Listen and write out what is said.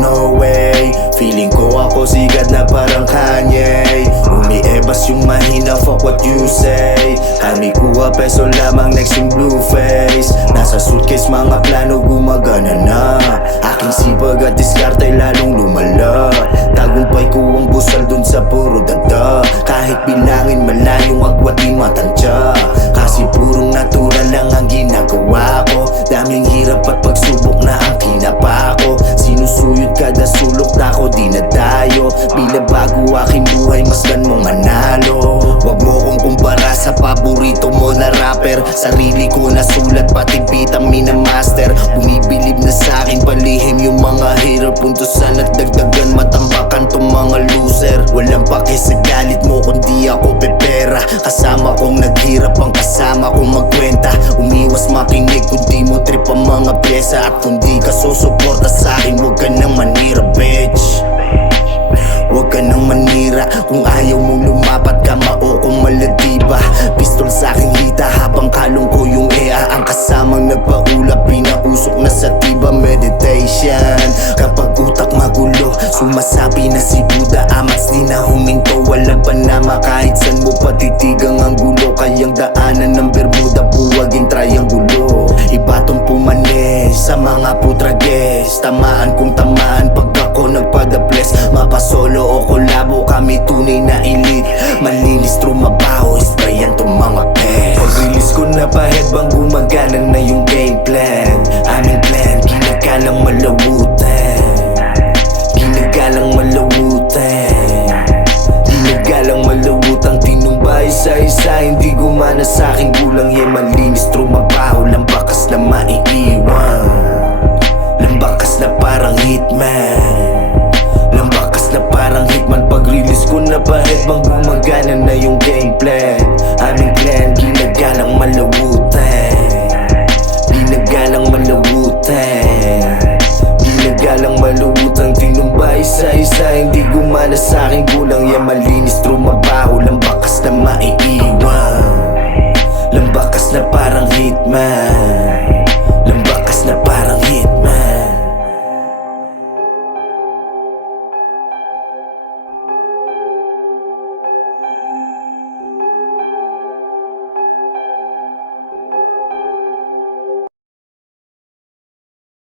no way. Feeling ko ako sikat na parang Kanye. Umiebas yung mahina, fuck what you say. Kami kuha peso lamang, next yung blue face. Nasa suitcase mga plano gumagana na. Aking sipag at diskarte lalong lumala. Tagumpay ko ang busal dun sa puro dagda. Kahit bilangin malayong agwat di matantya. Kasi purong natural lang ang ginagawa ko. Daming hirap at pagsubok na ang kinapa ko. Sinusuyod kada sulok na ako dinadayo. Bila bago aking buhay masdan mong manalo. Wag mo kong kumpara sa paborito mo na rapper. Sarili ko na sulat pati bitang minamaster. Bumibilib na sa'kin palihim yung mga hater. Puntusan at dagdagan matambakan tong mga loser. Walang pake sa galit mo kundi ako pepera. Kasama kong naghirap ang kasama kong magkwenta. Umiwas makinig kundi mo trip ang mga pyesa. At kundi ka susuporta sa'kin huwag ka nang manira bitch. Huwag ka nang manira. Kung ayaw mong lumapat ka mao kung maladiba. Pistol sa'king hita habang kalong ko yung EA. Ang kasamang nagpaulap pinausok na sa tiba meditation. Kapag utak magulo sumasabi na si Buddha Amats di na huminto walang panama. Kahit san mo patitigang ang gulo. Kayang daanan ng Bermuda buwaging triangulo. Iba tong pumanes sa mga putrages. Tamaan kung tamaan pag ako nagpadaples. Mapasolo o kolabo kami tunay na elite. Malinis trumabaho sprayan tong mga pes. Pag-release ko na pa headbang gumagana na yung game plan. Aming plan ginagalang malawutan. Ginagalang malawutan. Ginagalang malawutang tinumbay sa isa. Hindi gumana sa'king gulang yan malinis trumabaho. Lambakas na maiiwan. Lambakas na parang hitman. Lambakas na parang hitman. Pag-release ko na pa headbang gumagana na yung game plan. Aming plan ginagalang malawutan. Ginagalang malawutan.